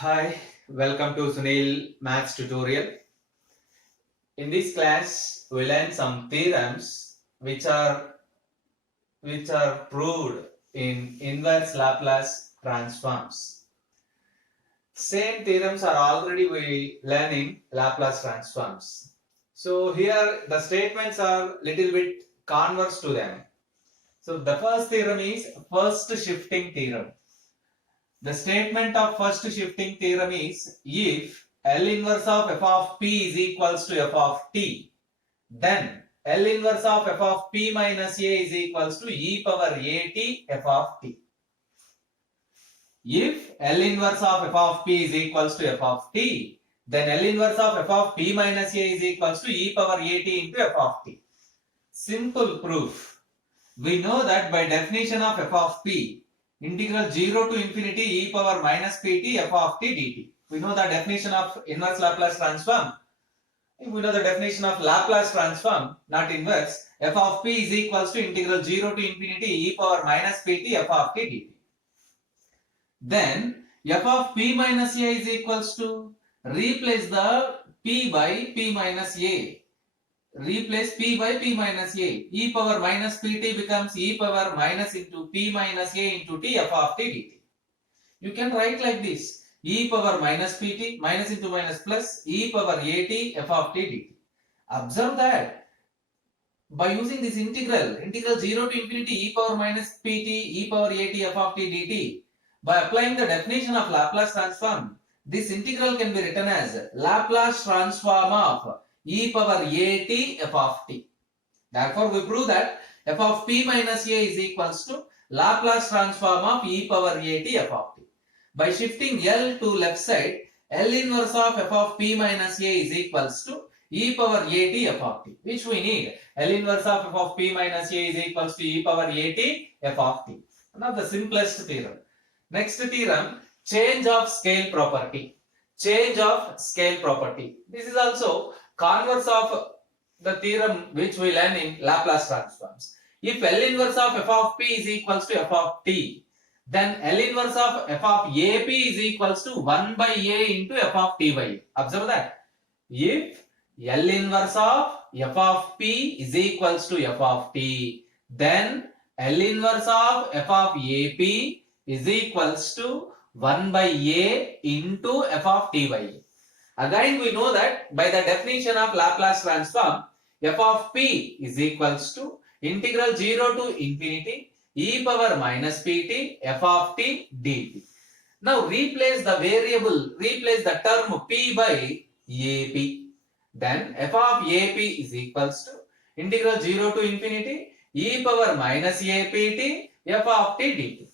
Hi, welcome to Sunil Maths tutorial. In this class, we learn some theorems which are proved in inverse Laplace transforms. Same theorems are already we learn in Laplace transforms. So here the statements are little bit converse to them. So the first theorem is first shifting theorem. The statement of first shifting theorem is if L inverse of f of p is equals to f of t, then L inverse of f of p minus a is equals to e power a t f of t. If L inverse of f of p is equals to f of t, then L inverse of f of p minus a is equals to e power a t into f of t. Simple proof. We know that by definition of f of p, integral 0 to infinity e power minus pt f of t dt. We know the definition of inverse Laplace transform. We know the definition of Laplace transform, not inverse. F of p is equals to integral 0 to infinity e power minus pt f of t dt. Then f of p minus a is equals to replace the p by p minus a. Replace p by p minus a. E power minus pt becomes e power minus into p minus a into t f of t dt. You can write like this: e power minus pt minus into minus plus e power a t f of t dt. Observe that by using this integral 0 to infinity e power minus pt e power a t f of t dt, by applying the definition of Laplace transform, this integral can be written as Laplace transform of e power a t f of t. Therefore, we prove that f of p minus a is equals to Laplace transform of e power a t f of t. By shifting L to left side, L inverse of f of p minus a is equals to e power a t f of t, which we need. L inverse of f of p minus a is equals to e power a t f of t. One of the simplest theorem. Next theorem, change of scale property. Change of scale property. This is also converse of the theorem which we learn in Laplace transforms. If L inverse of f of p is equals to f of t, then L inverse of f of a p is equals to 1 by a into f of t by a. Observe that. If L inverse of f of p is equals to f of t, then L inverse of f of a p is equals to 1 by a into f of t by a. Again, we know that by the definition of Laplace transform, f of p is equals to integral 0 to infinity e power minus pt f of t dt. Now replace the term p by ap. Then f of ap is equals to integral 0 to infinity e power minus apt f of t dt.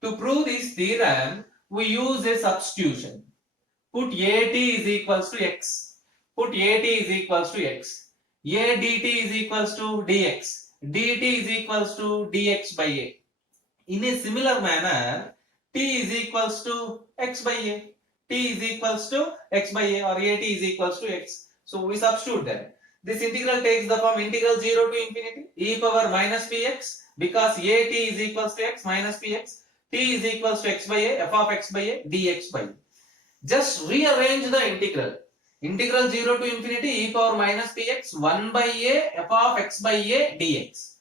To prove this theorem, we use a substitution. Put at is equals to x. Put at is equals to x. A dt is equals to dx. dt is equals to dx by a. In a similar manner, t is equals to x by a. T is equals to x by a, or at is equals to x. So we substitute them. This integral takes the form integral 0 to infinity e power minus px, because at is equals to x minus px. T is equals to x by a, f of x by a, dx by a. Just rearrange the integral. Integral 0 to infinity e power minus px 1 by a f of x by a dx.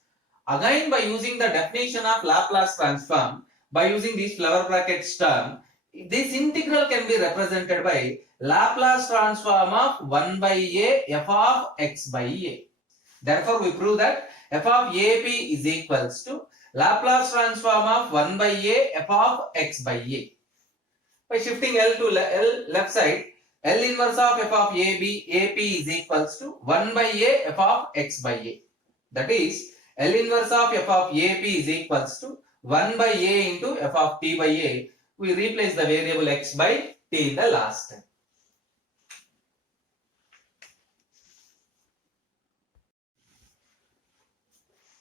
Again, by using the definition of Laplace transform, by using this flower brackets term, this integral can be represented by Laplace transform of 1 by a f of x by a. Therefore, we prove that f of ap is equals to Laplace transform of 1 by a f of x by a. By shifting L to L left side, L inverse of f of ap is equals to 1 by a f of x by a. That is, L inverse of f of ap is equals to 1 by a into f of t by a. We replace the variable x by t in the last step.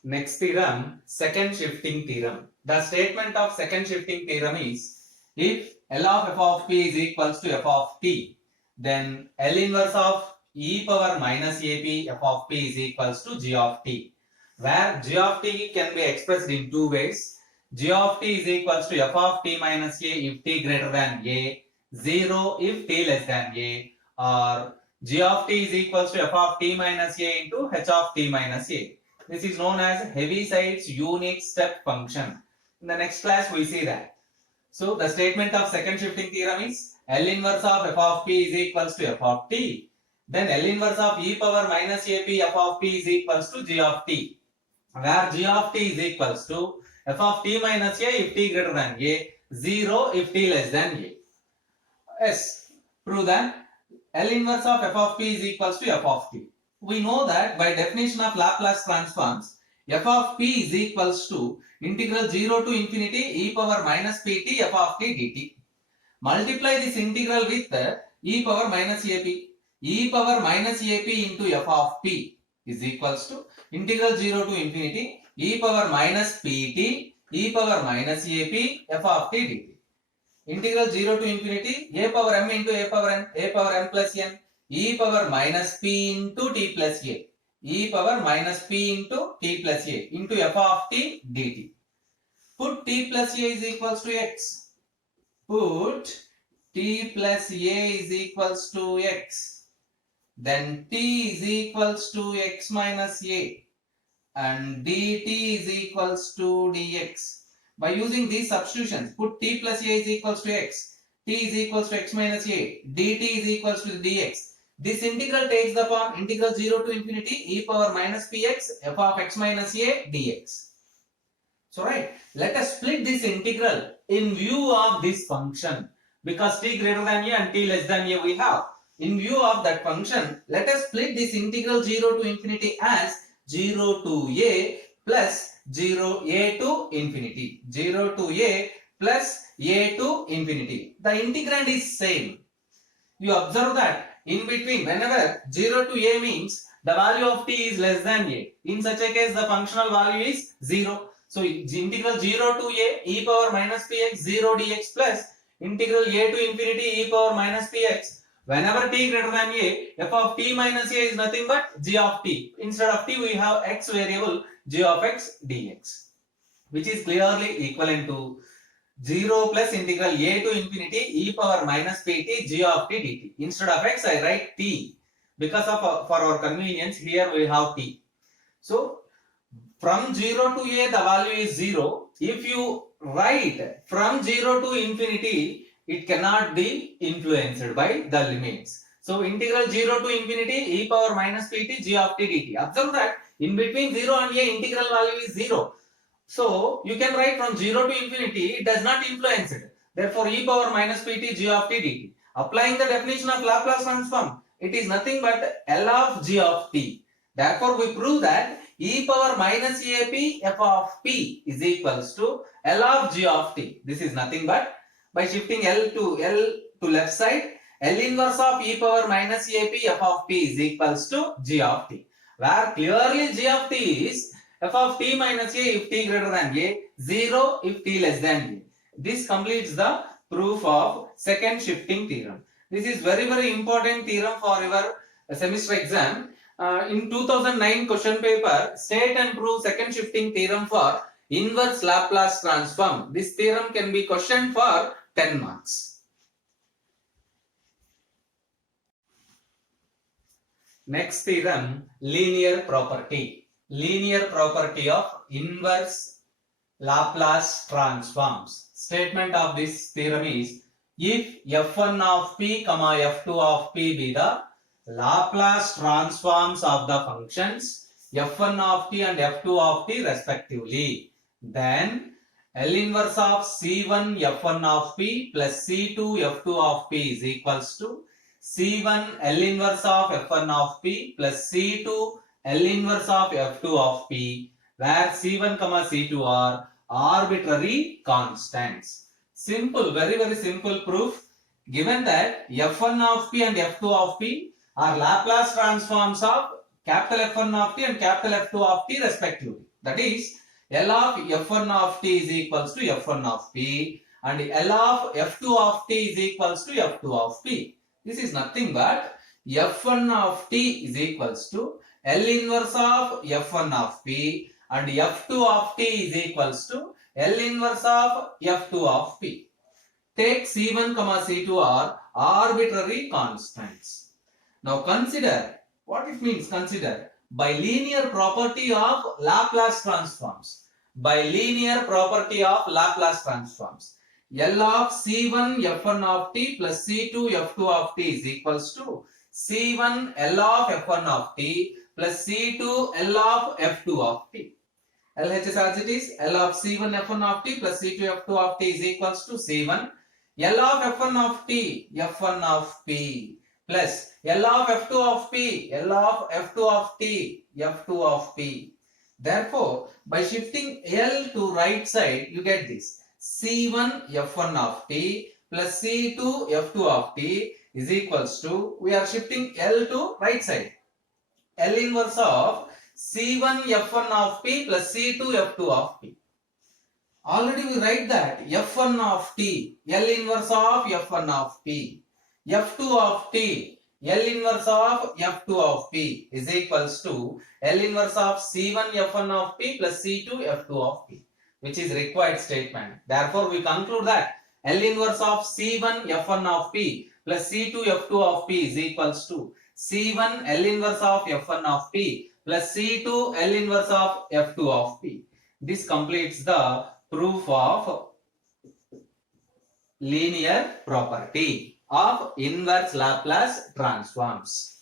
Next theorem, second shifting theorem. The statement of second shifting theorem is if L of f of p is equals to f of t, then L inverse of e power minus ap f of p is equals to g of t, where g of t can be expressed in two ways. G of t is equals to f of t minus a if t greater than a. 0 if t less than a, or g of t is equals to f of t minus a into h of t minus a. This is known as Heaviside unit step function. In the next class we see that. So the statement of second shifting theorem is L inverse of f of p is equals to f of t. Then L inverse of e power minus ap f of p is equals to g of t, where g of t is equals to f of t minus a if t greater than a, 0 if t less than a. Yes, prove that L inverse of f of p is equals to f of t. We know that by definition of Laplace transforms, f of p is equals to integral 0 to infinity e power minus pt f of t dt. Multiply this integral with e power minus ap. E power minus ap into f of p is equals to integral 0 to infinity e power minus pt e power minus ap f of t dt. Integral 0 to infinity a power m into a power m plus n e power minus p into t plus a, e power minus p into t plus a into f of t dt. Put t plus a is equals to x. Put t plus a is equals to x. Then t is equals to x minus a and dt is equals to dx. By using these substitutions, put t plus a is equals to x, t is equals to x minus a, dt is equals to dx. This integral takes the form integral 0 to infinity e power minus px f of x minus a dx. So right, let us split this integral in view of this function, because t greater than a and t less than a we have. In view of that function, let us split this integral 0 to infinity as 0 to a plus 0a to infinity. 0 to a plus a to infinity. The integrand is same. You observe that in between, whenever 0 to a means the value of t is less than a. In such a case, the functional value is 0. So integral 0 to a e power minus px 0 dx plus integral a to infinity e power minus px. Whenever t greater than a, f of t minus a is nothing but g of t. Instead of t, we have x variable g of x dx, which is clearly equivalent to 0 plus integral a to infinity e power minus pt g of t dt. Instead of x, I write t. Because of for our convenience, here we have t. So from 0 to a, the value is 0. If you write from 0 to infinity, it cannot be influenced by the limits. So integral 0 to infinity e power minus pt g of t dt. Observe that in between 0 and a, integral value is 0. So you can write from 0 to infinity, it does not influence it. Therefore e power minus pt g of t dt. Applying the definition of Laplace transform, it is nothing but L of g of t. Therefore we prove that e power minus ap f of p is equals to L of g of t. This is nothing but, by shifting L to left side, L inverse of e power minus ap f of p is equals to g of t, where clearly g of t is f of t minus a if t greater than a, 0 if t less than a. This completes the proof of second shifting theorem. This is very important theorem for your semester exam. In 2009 question paper, state and prove second shifting theorem for inverse Laplace transform. This theorem can be questioned for 10 marks. Next theorem, linear property. Linear property of inverse Laplace transforms. Statement of this theorem is, if f1 of p, f2 of p be the Laplace transforms of the functions f1 of t and f2 of t respectively, then L inverse of c1 f1 of p plus c2 f2 of p is equals to c1 L inverse of f1 of p plus c2 L inverse of f2 of p, where c1 c2 are arbitrary constants. Simple, very simple proof. Given that f1 of p and f2 of p are Laplace transforms of capital F1 of t and capital F2 of t respectively. That is, L of f1 of t is equals to f1 of p and L of f2 of t is equals to f2 of p. This is nothing but f1 of t is equals to L inverse of f1 of p and f2 of t is equals to L inverse of f2 of p. take C1, C2 are arbitrary constants. Now consider what it means. Consider by linear property of Laplace transforms. By linear property of Laplace transforms, L of C1 F1 of t plus C2 F2 of t is equals to C1 L of F1 of t plus C2 L of F2 of t. LHS as it is, L of C1 F1 of t plus C2 F2 of t is equals to C1 L of F1 of t F1 of p plus L of F2 of p L of F2 of t F2 of p. Therefore, by shifting L to right side, you get this C1 F1 of t plus C2 F2 of t is equals to, we are shifting L to right side, L inverse of C1 F1 of p plus C2 F2 of p. Already we write that F1 of t, L inverse of F1 of p, F2 of t, L inverse of F2 of p is equals to L inverse of C1 F1 of p plus C2 F2 of p, which is required statement. Therefore, we conclude that L inverse of C1 F1 of p plus C2 F2 of p is equals to C1 L inverse of F1 of p plus C2 L inverse of F2 of p. This completes the proof of linear property of inverse Laplace transforms.